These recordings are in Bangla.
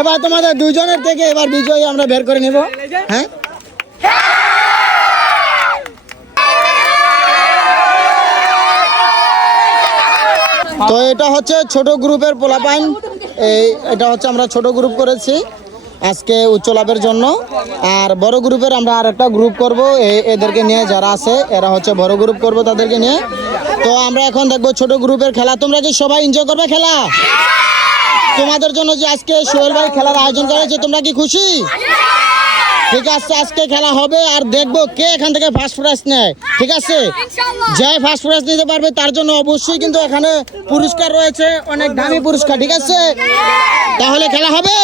এবার তোমাদের দুজনের থেকে এবার বিজয়ী আমরা বের করে নেব। হ্যাঁ, তো এটা হচ্ছে ছোট গ্রুপের পোলাপাইন। এটা হচ্ছে আমরা ছোট গ্রুপ করেছি আজকে উচ্চ লাভের জন্য। আর বড় গ্রুপের আমরা আর একটা গ্রুপ করব এদেরকে নিয়ে, যারা আছে এরা হচ্ছে বড় গ্রুপ করব তাদেরকে নিয়ে। তো আমরা এখন দেখবো ছোট গ্রুপের খেলা। তোমরা কি সবাই এনজয় করবে খেলা? তোমাদের জন্য যে আজকে সোহেল ভাই খেলার আয়োজন করেছে, তোমরা কি খুশি? ঠিক আছে, আজকে খেলা হবে আর দেখবো কে এখান থেকে ফার্স্ট প্রাইজ নেয়। ঠিক আছে, যে ফার্স্ট প্রাইজ নিতে পারবে তার জন্য অবশ্যই কিন্তু এখানে পুরস্কার রয়েছে, অনেক দামি পুরস্কার। ঠিক আছে, তাহলে খেলা হবে।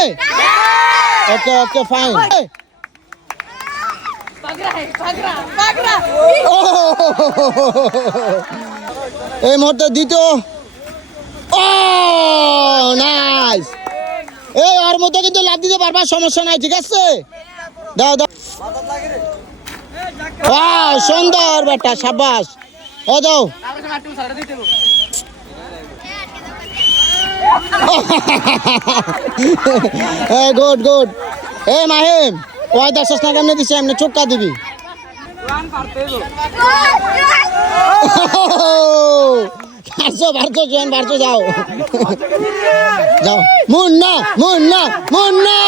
ওকে ওকে ফাইন। এই মুহূর্তে দ্বিতীয়। ও নাইস। এই ওর মধ্যে কিন্তু লাভ দিতে পারবা, সমস্যা নাই। ঠিক আছে, দাও দাও। সুন্দর বেটা, সাবাস। ও দাও। Good good. এ মাহিম, ওই দেখছিস না কেমনে দিছে, এমনি চোখা দিবি। যাও যাও। মুন্না মুন্না মুন্না।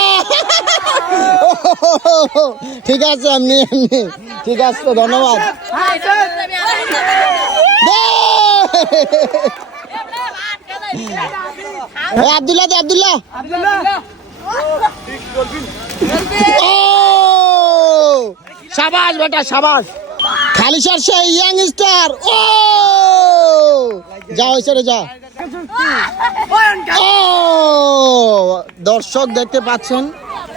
ঠিক আছে, এমনি এমনি। ঠিক আছে, ধন্যবাদ। আব্দুল্লাহ দে, আব্দুল্লাহ। সাবাস বেটা, সাবাস। খালিশার সেই ইয়াং স্টার। ও যাও এসে যা। ও দর্শক দেখতে পাচ্ছেন,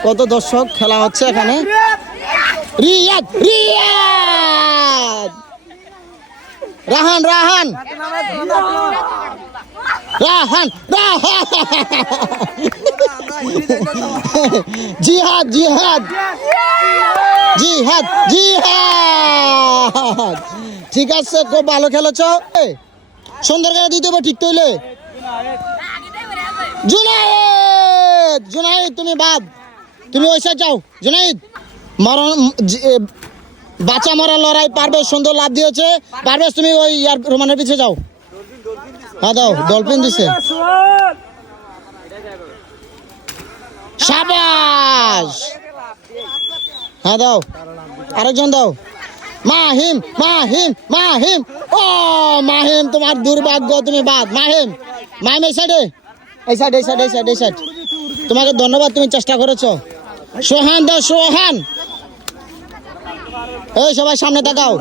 কত দর্শক, খেলা হচ্ছে এখানে। রিয়াদ রিয়াদ। রাহান রাহান রাহান রাহান। জিহাদ জিহাদ জিহাদ জিহাদ। ঠিক আছে, খুব ভালো খেলেছ। সুন্দর করে দিতে হবে, ঠিক তৈলে। জুনাইদ জুনাইদ তুমি বাদ, তুমি ওই সাইড যাও। জুনাইদ মরণ বাঁচা মরা লড়াই, পারবে সুন্দর লাভ দিয়েছে। পারবে তুমি ওই ইয়ার রোমানের পিছিয়ে যাও। হ্যাঁ দাও, ডলফিন দিছে। সাবাস। হ্যাঁ দাও, আরেকজন দাও। মাহিম মাহিম মাহিম। ও মাহিম, তোমার দুর্ভাগ্য, তুমি বাদ। মাহিম মাহিম এই সাইডে, এই সাইড এই সাইড এই সাইড এই সাইড। তোমাকে ধন্যবাদ, তুমি চেষ্টা করেছো। সোহান দাও, সোহান। এই সবাই সামনে তাকাও।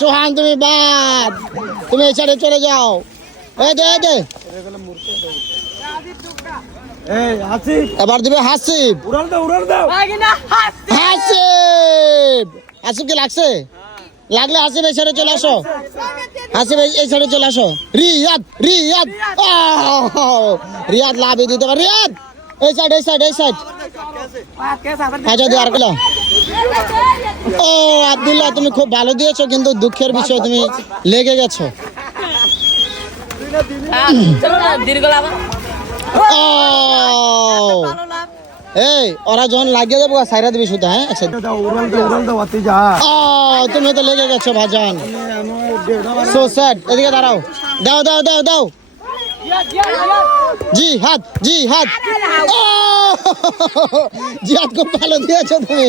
সোহান তুমি বাদ, তুমি এই সাইডে চলে যাও। এই দে এই দে। এবার দিবে হাসিব। হাসিব, হাসিবকে লাগছে? লাগলে হাসিব এই সাইডে চলে আসো। হাসিব এই সাইডে চলে আসো। রিয়াদ রিয়াদ। রিয়াদ লাভ দিতে পারে। রিয়াদ এই সাইড এই সাইড এই সাইড। আচ্ছা দি আর গেল। ও আব্দুল্লাহ, তুমি খুব ভালো দিয়েছো, কিন্তু দুঃখের বিষয় তুমি লেগে গেছো। এই ওরা যখন লাগিয়ে দেবো সাইরা দিবি শুধু। হ্যাঁ তুমি তো লেগে গেছো ভাজান। So sad. এদিকে দাঁড়াও, দাও দাও দাও দাও। জিহাদ জিহাদ। জিহাদ খুব ভালো দিয়েছো তুমি।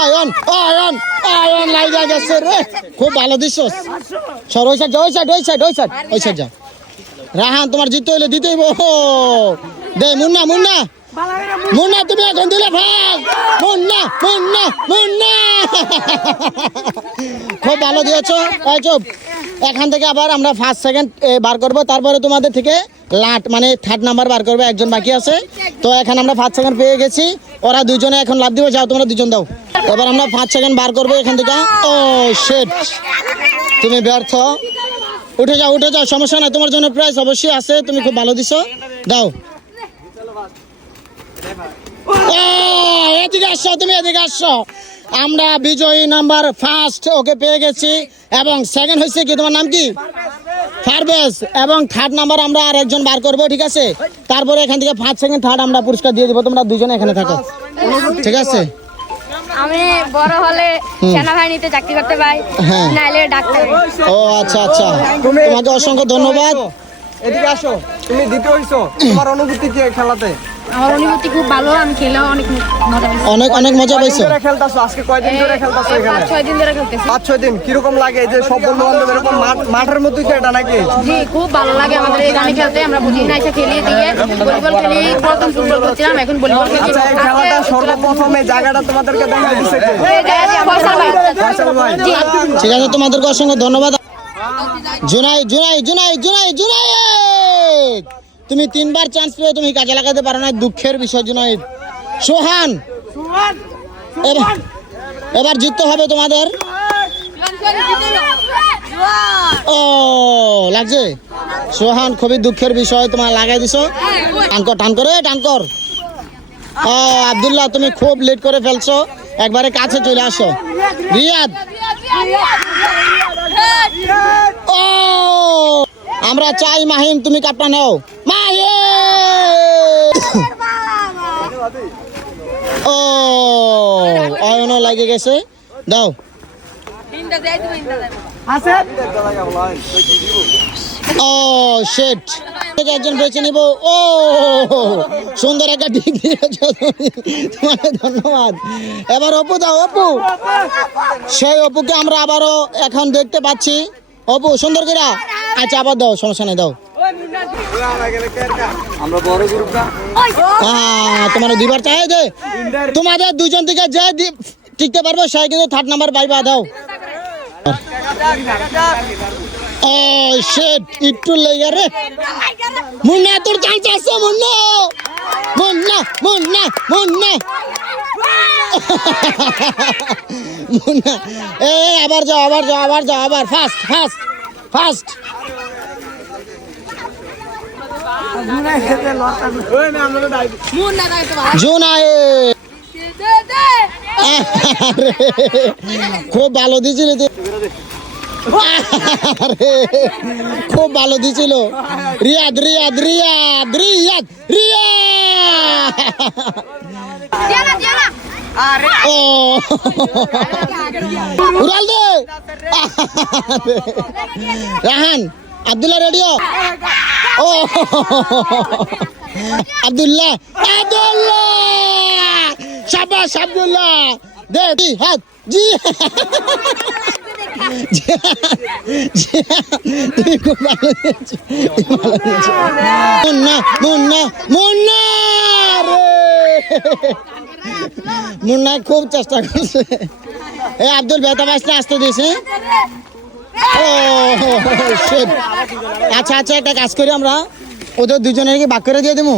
আয়ন আয়ন আয়ন লাগা গেছে রে, খুব ভালো দিছো। সর ওই সাইড যাও, ওই সাইড ওই সাইড ওই সাইড ওই সাইড যাও। রাহান তোমার জিততে হইলে দিতেই দে। মুন্না মুন্না মুন্না, তুমি এখন দিলে ভাগ। মুন্না মুন্না মুন্না। খুব ভালো দিয়েছো। চুপ। এখান থেকে আবার আমরা ফার্স্ট সেকেন্ড বার করবো, তারপরে তোমাদের থেকে লাট মানে থার্ড নাম্বার বার করবে, একজন বাকি আছে। তো এখন আমরা ফার্স্ট সেকেন্ড পেয়ে গেছি, ওরা দুজনে এখন লাভ দিবে। যাও তোমরা দুজন দাও। এবার আমরা ফার্স্ট সেকেন্ড বার করবো এখান থেকে। ও শিট, তুমি ব্যর্থ। উঠে যাও উঠে যাও, সমস্যা নাই, তোমার জন্য প্রাইজ অবশ্যই আছে, তুমি খুব ভালো দিছো। দাও। এদিকে আসছো, তুমি এদিকে আসছো। আমরা বিজয়ী নাম্বার ফার্স্ট ওকে পেয়ে গেছি, এবং সেকেন্ড হয়েছে কি, তোমার নাম কি? ফারবেজ এবং থার্ড নাম্বার আমরা আর একজন বার করবো, ঠিক আছে? তারপরে এখান থেকে 5 সেকেন্ড থার্ড আমরা পুরস্কার দিয়ে দিব, তোমরা দুজনে এখানে থাকো, ঠিক আছে? আমি বড় হলে সেনাবাহিনীতে চাকরি করতে পাই, নাইলে ডাক্তার। ও আচ্ছা আচ্ছা, তোমাকে অসংখ্য ধন্যবাদ। এদিকে আসো, তুমি দ্বিতীয় হইছো, তোমার অনুভূতি কি এই খেলাতে? আমার অনুভূতি খুব ভালো, আমি খেলেও অনেক মজা পাইছি। অনেক মজা পাইছো? ধরে খেলতাছো আজকে, কয়দিন ধরে খেলতাছো এখানে? 5-6 দিন ধরে খেলতেছি। 5-6 দিন। কিরকম লাগে এই যে সব বন্ধু বান্ধব এরকম মাঠের মধ্যেই তো এটা নাকি? জি, খুব ভালো লাগে আমাদের এখানে খেলতে। আমরা প্রতিদিন এসে খেলি, দিয়ে ভলিবল খেলি। প্রথম ফুটবল খেলছিলাম, এখন ভলিবল খেলি। আচ্ছা, এই খেলাটা সর্বপ্রথম এই জায়গাটা তোমাদেরকে দেখাই দিছে কে? ফয়সাল ভাই। ফয়সাল ভাই। জি, ঠিক আছে, তোমাদেরকে অসংখ্য ধন্যবাদ। জুনাইদ, তুমি 3 বার চান্স পেয়ে তুমি কাজে লাগাতে পারো না, দুঃখের বিষয়। জুনাইদ, সোহান, এবার জিততে হবে তোমাদের। ও লাগছে সোহান, খুবই দুঃখের বিষয়, তোমার লাগাই দিছো। টান কর। ও আব্দুল্লাহ, তুমি খুব লেট করে ফেলছো, একবারে কাছে চলে আসো। রিয়াদ, ও আমরা চাই মাহিম তুমি কাপটা নাও। ও অয়নও লাগে গেছে, দাও। ও শেট, একজন বেছে নিব। ও সুন্দর একটা ডিগ দিয়েছ, তোমাকে ধন্যবাদ। এবার অপু দাও, অপু। সেই অপুকে আমরা আবারও এখন দেখতে পাচ্ছি। অপু সুন্দর করে, আচ্ছা আবার দাও, সমস্যা নেই, দাও। আমরা বড় গ্রুপটা তোমার 2 বার চাই যে তোমাদের 2জন থেকে যে টিকতে পারবো সেই কিন্তু থার্ড নাম্বার পাইবা, দাও। ও শিট, একটু লেগে রে। মুন্না, তোর চান্স আছে। মুন্না আবার যাও, আবার ফাস্ট। জুনাইদ, খুব ভালো দিয়েছিল, খুব ভালো দিয়েছিল। রিয়াদ, ও উড়াল দে। রাহান, আব্দুল্লাহ রেডিও। ও আব্দুল্লাহ, শাবাশ আব্দুল্লাহ, দে হাত। জি তুমি খুব ভালো দিয়েছো। মুন্না খুব চেষ্টা করছে। এই আব্দুল বেতা বাসটা আসতে দিয়েছে। ও শিট। আচ্ছা, একটা কাজ করি, আমরা ওদের 2জনের কি ভাগ করে দিয়ে দেবো?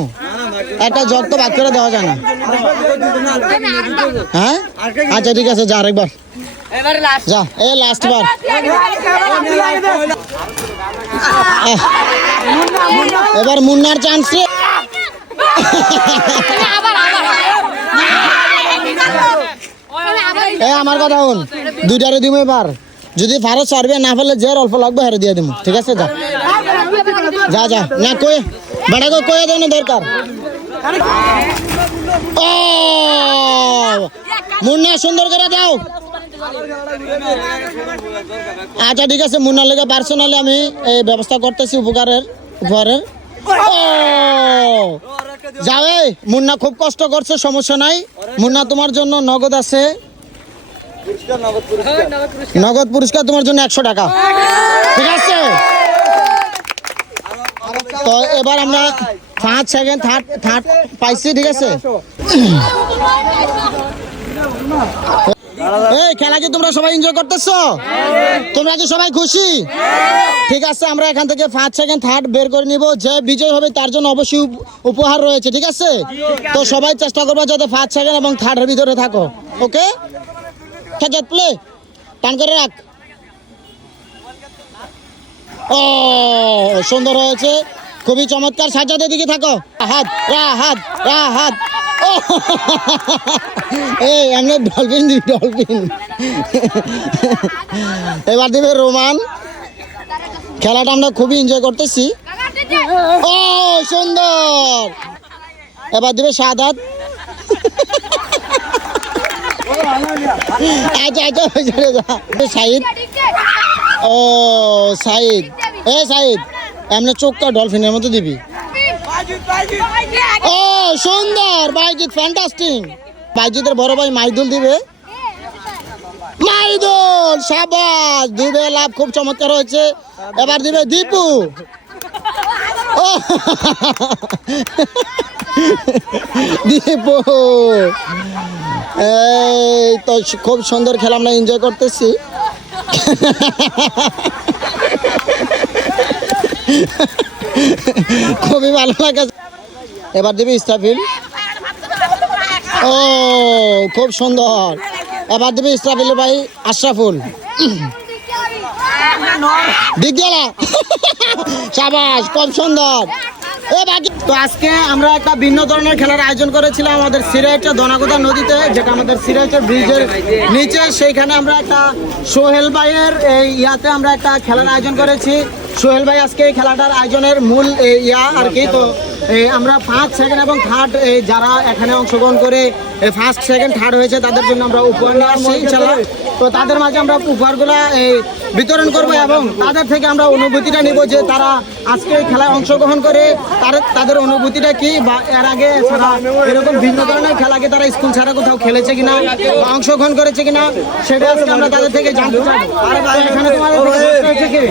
একটা জগ তো ভাগ করে দেওয়া যায় না। হ্যাঁ আচ্ছা ঠিক আছে, যা আরেকবার যা, এই লাস্ট বার। এবার মুন্নার চান্স। আমার কথা শুন, 2টারে দিব এবার। যদি ফারো সারবে, না ফেলে যে অল্প লাগবে হেরে দিয়ে দিব, ঠিক আছে? যা না কই বেড়াকে কয়ে দেব না দরকার। ও মুন্না, সুন্দর করে দাও। আচ্ছা ঠিক আছে, মুন্নার লেগে পার্সোনালি আমি এই ব্যবস্থা করতেছি উপহারের। ও যাবে, মুন্না খুব কষ্ট করছে, সমস্যা নাই। মুন্না, তোমার জন্য নগদ আছে, নগদ পুরস্কার তোমার জন্য 100 টাকা, ঠিক আছে? তো এবার আমরা 5 সেকেন্ড থার্ড পাইছি, ঠিক আছে? এই খেলা কি তোমরা সবাই এনজয় করতেছো? তোমরা কি সবাই খুশি? ঠিক আছে, আমরা এখান থেকে 5 সেকেন্ড থার্ড বের করে নিব। যে বিজয় হবে তার জন্য অবশ্যই উপহার রয়েছে, ঠিক আছে? তো সবাই চেষ্টা করবো যাতে 5 সেকেন্ড এবং থার্ডের ভিতরে থাকো, ওকে? প্লে টান করে রাখ। ও সুন্দর হয়েছে, খুবই চমৎকার। সাজ্জাদের দিকে থাকো, হাত। ও এই আমরা ডলফিন। এবার দিবে রোমান। খেলাটা আমরা খুবই এনজয় করতেছি। ও সুন্দর, এবার দিবে শাহাদাত। আচ্ছা আচ্ছা সাইদ। ও সাইদ, এ সাইদ এমনি চোখটা ডলফিনের মতো দিবি। ও সুন্দর বাইজিৎ, ফ্যান্টাস্টিক। বাইজিতের বড় ভাই মাইদুল দিবে। মাইদুল শাবাশ, দিবে লাভ, খুব চমৎকার হয়েছে। এবার দিবে দীপু। ও দীপু, এই তো খুব সুন্দর খেলা, আমরা এনজয় করতেছি। খুবই ভালো লাগে। এবার দিবি ইসরাফিল। ও খুব সুন্দর। এবার দিবি ইসরাফিল ভাই আশরাফুল। দিগলা শাবাশ, খুব সুন্দর। তো আজকে আমরা একটা ভিন্ন ধরনের খেলার আয়োজন করেছিলাম আমাদের সিরাইটের দনাগোদা নদীতে, যেটা আমাদের সিরাইটের ব্রিজের নিচে। সেইখানে আমরা একটা সোহেল ভাইয়ের এই ইয়াতে আমরা একটা খেলার আয়োজন করেছি। সোহেল ভাই আজকে এই খেলাটার আয়োজনের মূল ইয়া আর কি। তো আমরা ফার্স্ট, সেকেন্ড এবং থার্ড যারা এখানে অংশগ্রহণ করে ফার্স্ট, সেকেন্ড, থার্ড হয়েছে তাদের জন্য আমরা উপহার নিয়ে আসছি ইনশাআল্লাহ। তো তাদের মাঝে আমরা উপহারগুলো বিতরণ করবো এবং তাদের থেকে আমরা অনুভূতিটা নিব যে তারা আজকে এই খেলায় অংশগ্রহণ করে তাদের অনুভূতিটা কি, বা এর আগে তারা এরকম ভিন্ন ধরনের খেলাকে তারা স্কুল ছাড়া কোথাও খেলেছে কিনা বা অংশগ্রহণ করেছে কিনা, সেটা আজকে আমরা তাদের থেকে জানতে চাই। এখানে তোমাদের হয়েছে কি?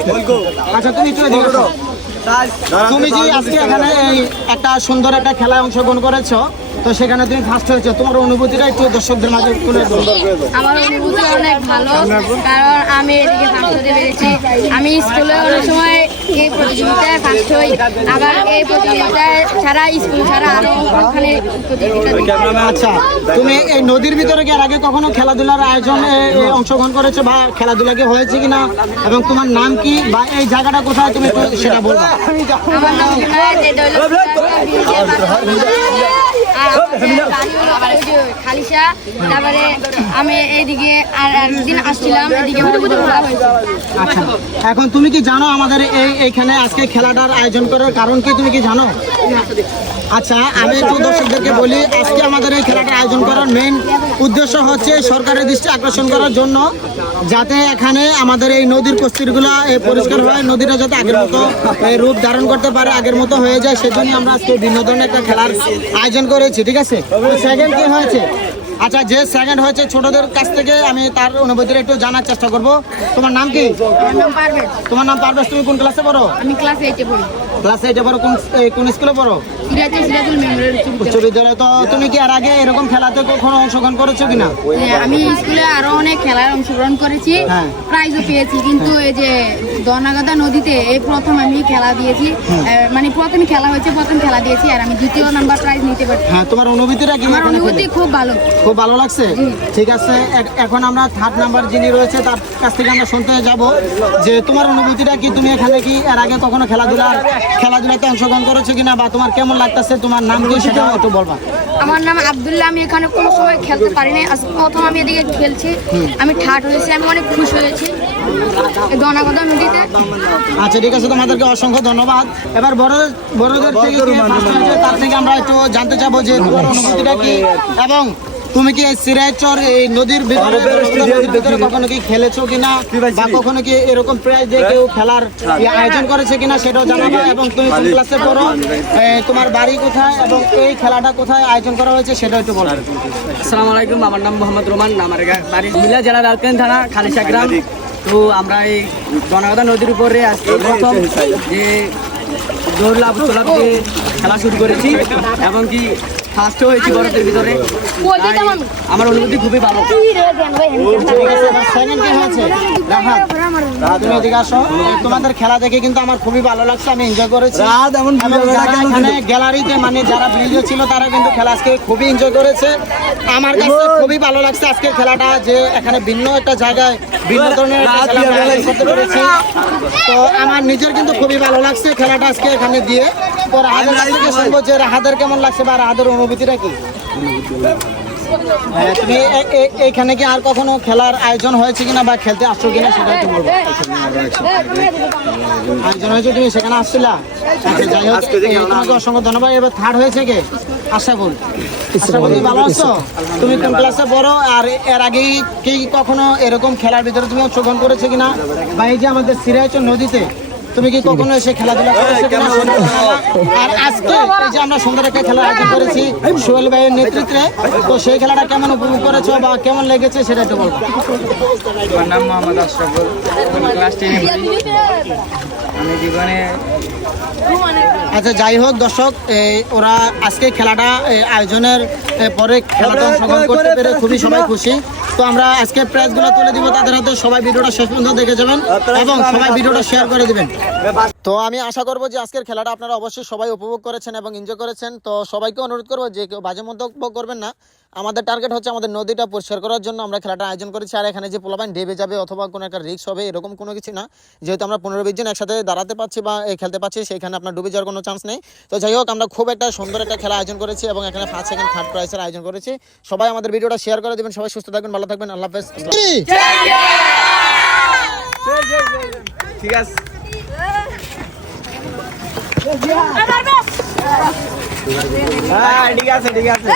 আচ্ছা তুমি একটু এদিকে আসো। তুমি যে আজকে এখানে এই একটা সুন্দর একটা খেলায় অংশগ্রহণ করেছো, তো সেখানে তুমি ফার্স্ট হয়েছো, তোমার অনুভূতিটা একটু দর্শকদের মাঝে তুলে ধরো। আমার অনুভূতি অনেক ভালো, কারণ আমি এদিকে ফার্স্ট হতে পেরেছি। আমি স্কুলে অনেক সময় এই প্রতিযোগিতায় ফার্স্ট হই, আবার এই প্রতিযোগিতায় ছাড়া স্কুল ছাড়া আরো ওখানে প্রতিযোগিতা। আচ্ছা, তুমি এই নদীর ভিতরে কি এর আগে কখনো খেলাধুলার আয়োজনে অংশগ্রহণ করেছো বা খেলাধুলা কি হয়েছে কিনা, এবং তোমার নাম কি বা এই জায়গাটা কোথায় তুমি একটু সেটা বলবা। আমার নাম জুনায়েদ, এটা হলো খালিশা। তারপরে আমি এইদিকে আর একদিন আসছিলাম, এদিকে ঘোরা হয়েছে। আচ্ছা, এখন তুমি কি জানো আমাদের এইখানে আজকে খেলাটার আয়োজন করার কারণ কি, তুমি কি জানো? আচ্ছা, আমি একটু দর্শকদেরকে বলি, আজকে আমাদের এই খেলাটার আয়োজন করার মেইন উদ্দেশ্য হচ্ছে সরকারের দৃষ্টি আকর্ষণ করার জন্য, যাতে এখানে আমাদের এই নদীর কস্তিরগুলো পরিষ্কার হয়, নদীটা যাতে আগের মতো রূপ ধারণ করতে পারে, আগের মতো হয়ে যায়, সেজন্য আমরা আজকে ভিন্ন ধরনের একটা খেলার আয়োজন করেছি। ঠিক আছে, সেকেন্ড কি হয়েছে? আচ্ছা, যে সেকেন্ড হয়েছে ছোটদের কাছ থেকে আমি তার অনুভূতিটা একটু জানার চেষ্টা করব। তোমার নাম কি? তোমার নাম পারভেজ। তুমি কোন ক্লাসে পড়ো? আমি ক্লাস 8 এ পড়ি। ক্লাস 8 এ পড়ো? কোন স্কুলে পড়ো? সিরাজুল মেমোরিয়াল উচ্চ বিদ্যালয়। তো তুমি কি এর আগে এরকম খেলাতে কখনো অংশগ্রহণ করেছো কিনা? আমি স্কুলে আরো অনেক খেলায় অংশগ্রহণ করেছি, প্রাইজও পেয়েছি, কিন্তু এই যে দনাগাদা নদীতে এই প্রথম আমি খেলা দিয়েছি, মানে প্রথম খেলা হয়েছে, প্রথম খেলা দিয়েছি, আর আমি দ্বিতীয় নাম্বার প্রাইজ নিতে পারছি। হ্যাঁ, তোমার অনুভূতিটা কি? আমার অনুভূতি খুব ভালো, খুব ভালো লাগছে। ঠিক আছে, এখন আমরা থার্ড নাম্বার যিনি রয়েছে তার কাছ থেকে আমরা শুনতে যাব যে তোমার অনুভূতিটা কি, তুমি এখানে কি এর আগে কখনো খেলাধুলাতে অংশগ্রহণ করেছো কিনা, বা তোমার কেমন লাগতেছে, তোমার নাম কি সেটা একটু বলবা। আমার নাম আব্দুল্লাহ, আমি এখানে কোনো সময় খেলতে পারিনি, আজকে প্রথম আমি এদিকে খেলছি, আমি থার্ড হয়েছি, আমি অনেক খুশি হয়েছি দনাগদা নদীতে। আচ্ছা, ঠিক আছে, তোমাদেরকে অসংখ্য ধন্যবাদ। এবার বড়দের থেকে তার থেকে আমরা একটু জানতে চাবো যে তোমার অনুভূতিটা কি, এবং তুমি কি এই সিরাজচর এই নদীর ভিতরে কখনো কি খেলেছো কিনা, বা কখনো কি এরকম প্রাইজ দিয়ে কেউ খেলার আয়োজন করেছে কিনা সেটাও জানাবো, এবং তুমি কোন ক্লাসে পড়ো, তোমার বাড়ি কোথায়, এবং এই খেলাটা কোথায় আয়োজন করা হয়েছে সেটাও একটু বলো। আসসালামু আলাইকুম, আমার নাম মোহাম্মদ রোমান, আমার বাড়ি কুমিল্লা জেলা রাউরকেলা থানা খালিশা গ্রাম। তো আমরা এই দনাগদা নদীর উপরে আজকে প্রথম যে দৌড় লাভ দিয়ে খেলা শুরু করেছি, এবং কি ফার্স্ট হয়েছি বড়দের ভিতরে। আমার অনুভূতি খুবই ভালো। তোমাদের খেলা দেখে কিন্তু আমার খুবই ভালো লাগছে, আমি এনজয় করেছি। গ্যালারিতে মানে যারা ব্রিজে ছিল তারা কিন্তু খেলা আজকে খুবই এনজয় করেছে। আমার কাছে খুবই ভালো লাগছে আজকে খেলাটা, যে এখানে ভিন্ন একটা জায়গায় ভিন্ন ধরনের করতে পেরেছি। তো আমার নিজের কিন্তু খুবই ভালো লাগছে খেলাটা আজকে এখানে দিয়ে। তো রাহাদের কাছ থেকে শুনবো যে রাহাদের কেমন লাগছে বা রাহাদের অনুভূতিটা কি। তুমি এইখানে কি আর কখনো খেলার আয়োজন হয়েছে কিনা বা খেলতে আসছো কিনা সেটা একটু বলবো। আয়োজন হয়েছে, তুমি সেখানে আসছিলা? আচ্ছা, যাই হোক, তোমাকে অসংখ্য ধন্যবাদ। এবার থার্ড হয়েছে কে? আশাফুল। আশাফুল, তুমি ভালো আছো? তুমি কোন ক্লাসে পড়ো? আর এর আগে কি কখনো এরকম খেলার ভিতরে তুমি অংশগ্রহণ করেছো কিনা? বা এই যে আমাদের সিরাজগঞ্জ নদীতে তুমি কি কখনো এসে খেলাধুলা করেছো কিনা? আর আজকে এই যে আমরা সুন্দর একটা খেলার আয়োজন করেছি সোহেল ভাইয়ের নেতৃত্বে, তো সেই খেলাটা কেমন উপভোগ করেছো বা কেমন লেগেছে সেটা একটু বলবো। আমার নাম মোহাম্মদ আশরাফুল, ক্লাস 10 আমি জীবনে। আচ্ছা, যাই হোক দর্শক, ওরা আজকে খেলাটা আয়োজনের পরে খেলাটা অংশগ্রহণ করতে পেরে খুবই সবাই খুশি। তো আমরা আজকে প্রাইজগুলো তুলে দিব তাদের হাতে। সবাই ভিডিওটা শেষ পর্যন্ত দেখে যাবেন এবং সবাই ভিডিওটা শেয়ার করে দিবেন। তো আমি আশা করবো যে আজকের খেলাটা আপনারা অবশ্যই সবাই উপভোগ করেছেন এবং এনজয় করেছেন। তো সবাইকে অনুরোধ করবো যে কেউ বাজে মন্তব্য করবেন না। আমাদের টার্গেট হচ্ছে আমাদের নদীটা পরিষ্কার করার জন্য আমরা খেলাটা আয়োজন করেছি। আর এখানে যে পোলাপাইন ডেবে যাবে অথবা কোনো একটা রিস্ক হবে এরকম কোনো কিছু না, যেহেতু আমরা 15-20 জন একসাথে দাঁড়াতে পারছি বা খেলতে পারছি, সেইখানে আপনার ডুবে যাওয়ার কোনো চান্স নেই। তো যাই হোক, আমরা খুব একটা সুন্দর একটা খেলা আয়োজন করেছি এবং এখানে 1st, 2nd, 3rd প্রাইজের আয়োজন করেছি। সবাই আমাদের ভিডিওটা শেয়ার করে দেবেন। সবাই সুস্থ থাকবেন, ভালো থাকবেন, আল্লাহ হাফেজ। ঠিক আছে। হ্যাঁ, ঠিক আছে, ঠিক আছে।